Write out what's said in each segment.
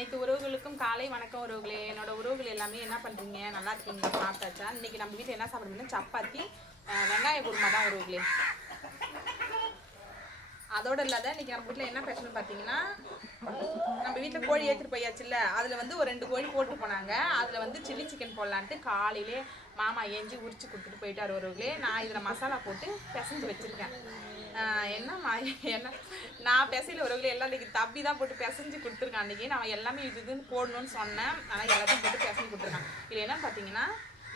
அனைத்து உறவுகளுக்கும் காலை வணக்கம் உறவுகளே. என்னோட உறவுகள் எல்லாமே என்ன பண்ணுறீங்க, நல்லா இருக்கீங்களா, சாப்பிட்டாச்சா? இன்றைக்கி நம்ம வீட்டில் என்ன சாப்பிடுறோம்னா சப்பாத்தி வெங்காய குருமா தான் உறவுகளே. அதோடு இல்லாத இன்றைக்கி நம்ம வீட்டில் என்ன பிரச்சனை பார்த்தீங்கன்னா, நம்ம வீட்டில் கோழி ஏற்றிட்டு போயாச்சுல்ல, அதில் வந்து ஒரு 2 கோழி போட்டு போனாங்க. அதில் வந்து சில்லி சிக்கன் போடலான்ட்டு காலையிலே மாமா ஏஞ்சி உரிச்சு கொடுத்துட்டு போயிட்டார் உறவுகளே. நான் இதில் மசாலா போட்டு பிசைஞ்சு வச்சுருக்கேன். என்ன நான் பிசையில உறவுகளே எல்லாம் இன்றைக்கி தப்பி தான் போட்டு பிசைஞ்சு கொடுத்துருக்கேன். அன்றைக்கி நான் எல்லாமே இதுன்னு போடணும்னு சொன்னேன், ஆனால் எல்லாத்தையும் போட்டு பிசைஞ்சு கொடுத்துருக்கேன். இதில் என்னன்னு பார்த்தீங்கன்னா,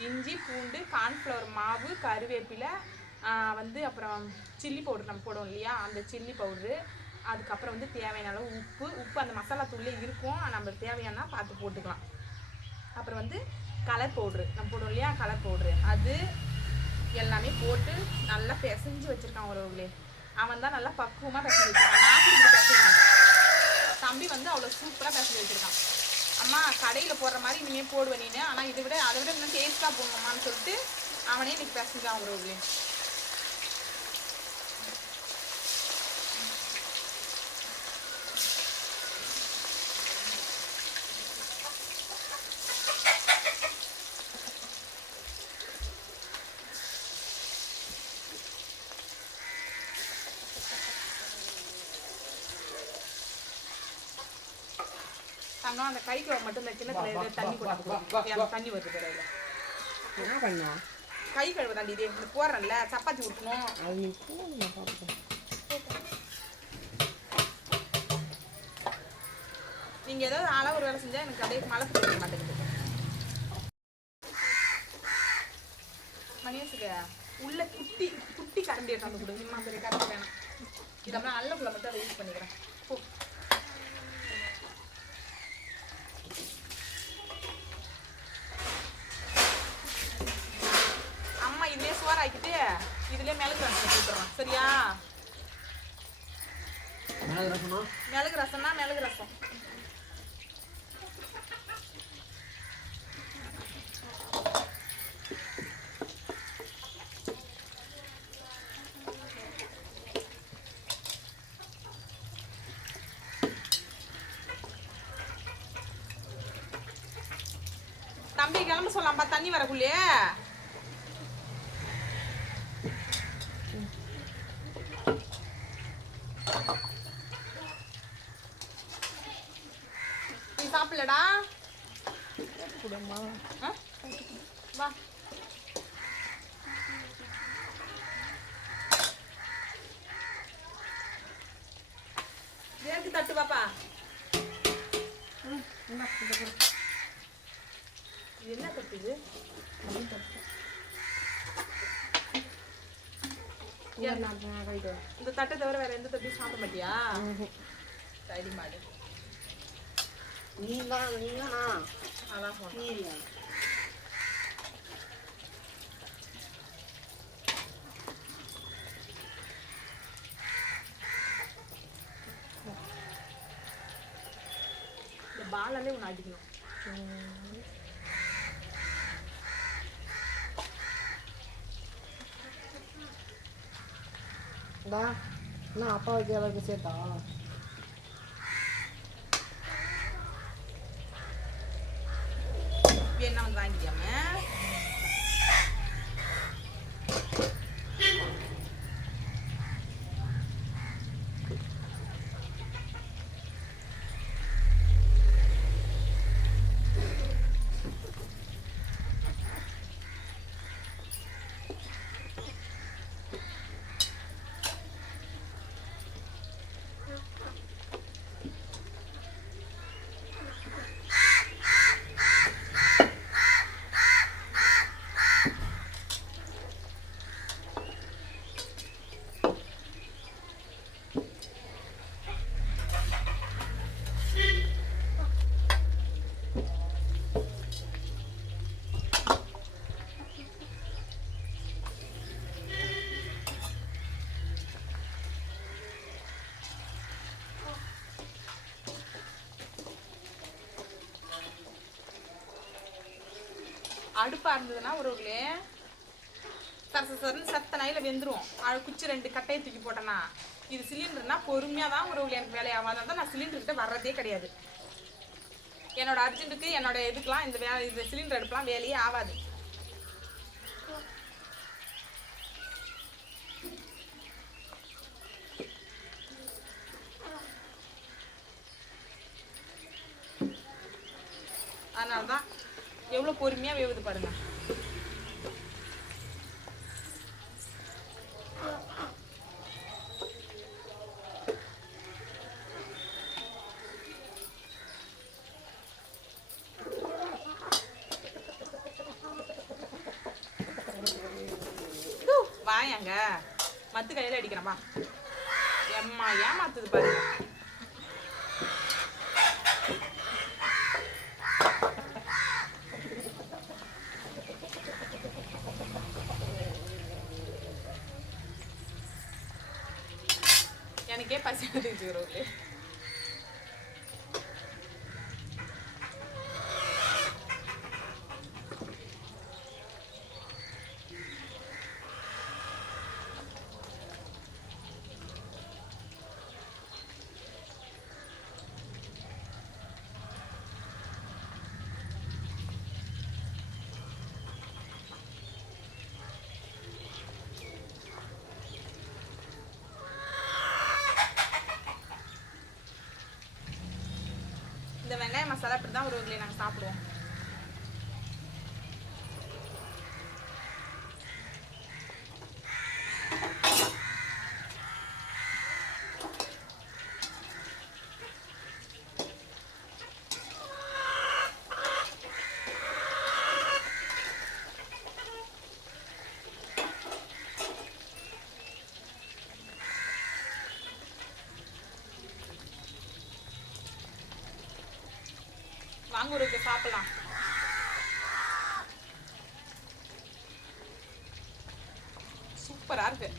இஞ்சி பூண்டு கார்ன்ஃப்ளவர் மாவு கருவேப்பிலை வந்து அப்புறம் சில்லி பவுடர் நம்ம போடுவோம் இல்லையா, அந்த சில்லி பவுட்ரு, அதுக்கப்புறம் வந்து தேவையான அளவு உப்பு அந்த மசாலா தூள்லே இருக்கும், நம்மளுக்கு தேவையானா பார்த்து போட்டுக்கலாம். அப்புறம் வந்து கலர் பவுட்ரு நம்ம போடுவோம் இல்லையா, கலர் பவுட்ரு, அது எல்லாமே போட்டு நல்லா பிசைஞ்சு வச்சுருக்கான் உறவுகளே. அவன் தான் நல்லா பக்குவமாக பிசைஞ்சு வச்சுருக்கான். நான் இப்படி பிசைய மாட்டேன். தம்பி வந்து அவ்வளோ சூப்பராக பிசைஞ்சு வச்சுருக்கான். அம்மா கடையில் போடுற மாதிரி இனிமேல் போடுவேன் நீ, ஆனால் அதை விட இன்னும் டேஸ்ட்டாக போடணுமான்னு சொல்லிட்டு அவனே இன்னைக்கு பிசைஞ்சான் உறவுகளே. தங்கம் அந்த கைக்கு மட்டும் இந்த கிணத்துல தண்ணி போட்டு தண்ணி வருது பேர். என்ன பண்ணோம் கை கழுவ தாண்டி இது இந்த போடுறேன்ல, சப்பாத்தி கொடுக்கணும். நீங்கள் ஏதாவது அளவு ஒரு வேலை செஞ்சால் எனக்கு அப்படியே மழை பிடிக்க மாட்டேங்குது. மணியசுக்கு உள்ள குட்டி குட்டி கரண்டி எடுத்து வந்து கொடுங்க. பெரிய கரண்டி வேணாம், இதெல்லாம் அல்லக்குள்ள மட்டும் அதை யூஸ் பண்ணிக்கிறேன். போ ஆக்கிட்டு இதுலயே மிளகு ரசம் போட்டுறோம், சரியா? மிளகு ரசம்னா மிளகு ரசம். தம்பி கிளம்ப சொல்லலாம்பா தண்ணி வரக்குள்ளே. சாப்பிடலடா வா. வேர்க்கு தட்டு பாப்பா. இது என்ன தட்டு? இது இந்த தட்டை தவிர வேற எந்த தட்டையும் சாப்பிட மாட்டியா? சரி மாடு இந்த பாலாலே ஒன்று அடிக்கணும். அப்பா வச்சு அளவுக்கு சேர்த்தா என்ன வந்து வாங்கிக்காம அடுப்பா இருந்ததுன்னா உறவுகளே சரசரன்னு சத்த நாயில் வெந்துடும். குச்சி 2 கட்டையை தூக்கி போட்டேன்னா, இது சிலிண்டர்னா பொறுமையாக தான் உறவுகளே எனக்கு வேலையாகாதான் தான் நான் சிலிண்டர்கிட்ட வர்றதே கிடையாது. என்னோட அர்ஜென்ட்டுக்கு என்னோட இதுக்கெலாம் இந்த இந்த சிலிண்டர் அடுப்புலாம் வேலையே ஆகாது. அதனால தான் எவ்வளோ பொறுமையாக வேவுது பாருங்க. வாயாங்க மத்து கையில் அடிக்கிறேன்பா. எம்மா ஏமாத்துது பாருங்க. எனக்கே பசி வந்துச்சு. இந்த வெங்காய மசாலா இப்படி தான் ஒரு நாங்கள் சாப்பிடுவோம். வாங்கூருக்கு சாப்பிடலாம். சூப்பரா இருக்கு.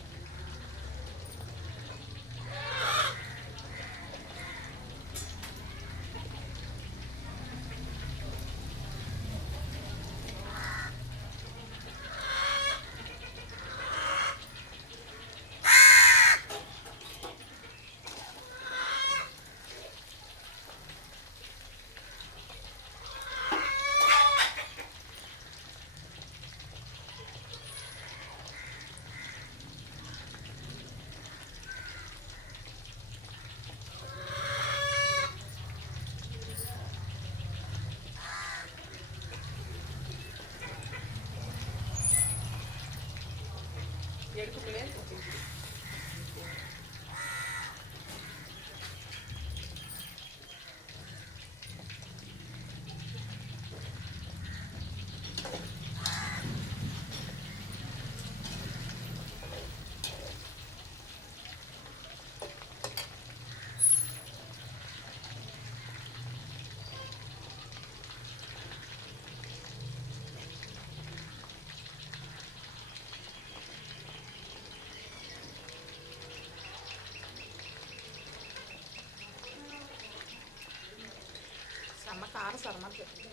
எடுத்துக்கலே செம்ம காரசாரமாக இருக்கு.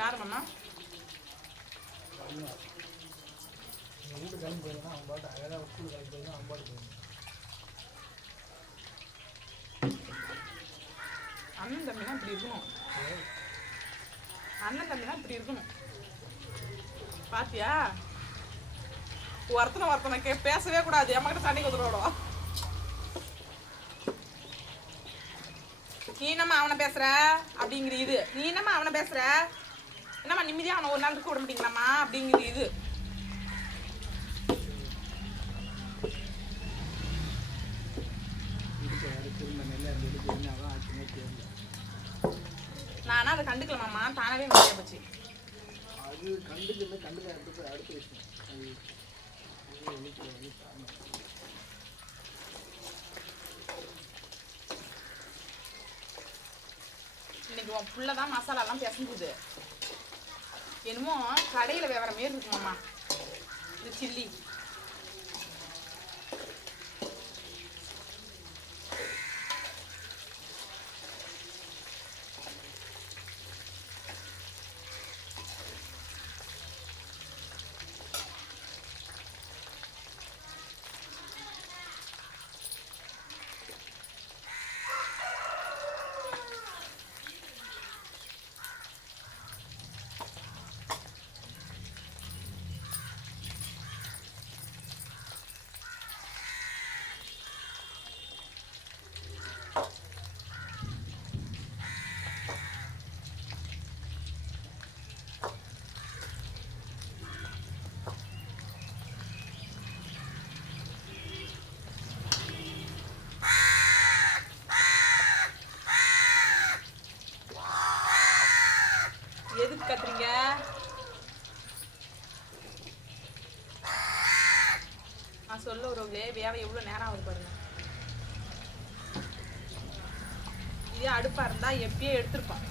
யார் மாமா? அண்ணன் தம்பினா இப்படி இருக்கணும். அண்ணன் தம்பினா இப்படி இருக்கணும். பாத்தியா? ஒருத்தனை பேசவே கூடாது. அம்மாக்கிட்ட சண்டைக்கு வந்துடுவோம். நீ என்னம்மா அவனை பேசுற அப்படிங்கிற இது. நீ என்னம்மா அவனை பேசுற, என்னம்மா நிம்மதியா அவனை ஒரு நாள் இருக்க விட மாட்டீங்களாம்மா அப்படிங்கிற இது. நானா அதை கண்டுக்கலாமாம்மா, தானாவே முடியா போச்சு. பிசைஞ்சிடுவோம். ஃபுல்லாக தான் மசாலாலாம் பிசைஞ்சுது. என்னமோ கடையில் வேகிற மாரி இருக்குமாம்மா இந்த சில்லி. எதுக்கு கத்துறீங்க? நான் சொல்ல ஒரு வேலை எவ்வளோ நேரம் ஆகுது பாருங்க. இதே அடுப்பா இருந்தா எப்பயே எடுத்திருப்போம்.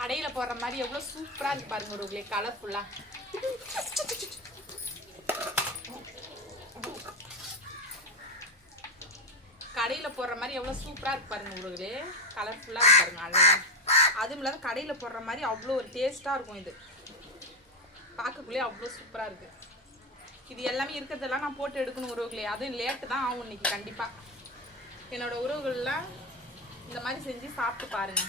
கடையில் போடுற மாதிரி எவ்வளோ சூப்பராக இருக்கு பாருங்க ஒரு கலர்ஃபுல்லாக. கடையில் போடுற மாதிரி எவ்வளோ சூப்பராக இருக்கு பாருங்க ஒரு கலர்ஃபுல்லாக இருக்கு பாருங்க அழகாக. அதுவும் இல்லாத கடையில் போடுற மாதிரி அவ்வளோ ஒரு டேஸ்ட்டாக இருக்கும். இது பார்க்கக்குள்ளே அவ்வளோ சூப்பராக இருக்குது. இது எல்லாமே இருக்கிறதெல்லாம் நான் போட்டு எடுக்கணும் உறவுகளே. அதுவும் லேட்டு தான் ஆகும் இன்னைக்கு கண்டிப்பாக. என்னோட உறவுகள்லாம் இந்த மாதிரி செஞ்சு சாப்பிட்டு பாருங்க.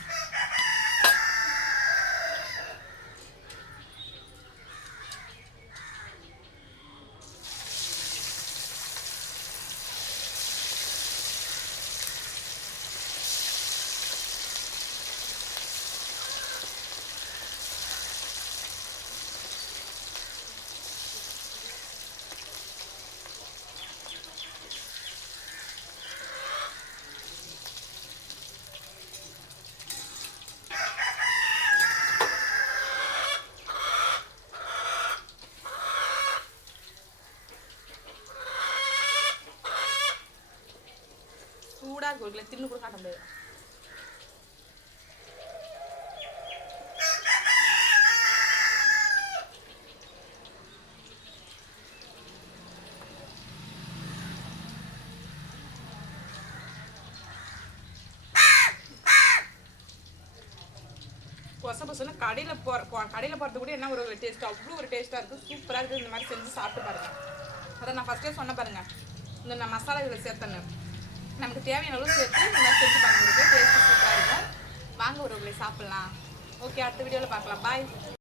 சூடாக இருக்கு. தின்னு கூட காட்ட முடியாது. பொச பொசன்னு கடையில் போகிறது கூட என்ன ஒரு டேஸ்ட், அவ்வளோ ஒரு டேஸ்ட்டாக இருக்குது. சூப்பராக இருக்குது. இந்த மாதிரி செஞ்சு சாப்பிட்டு பாருங்கள். அதை நான் ஃபஸ்ட்டே சொன்ன பாருங்கள், இந்த நான் மசாலா இதில் சேர்த்தேன்னு நமக்கு தேவையான அளவு சேர்த்து இந்த மாதிரி செஞ்சு பண்ணுறது டேஸ்ட்டு சூப்பராக இருக்கும். வாங்க ஒரு சாப்பிட்லாம். ஓகே, அடுத்த வீடியோவில் பார்க்கலாம். பாய்.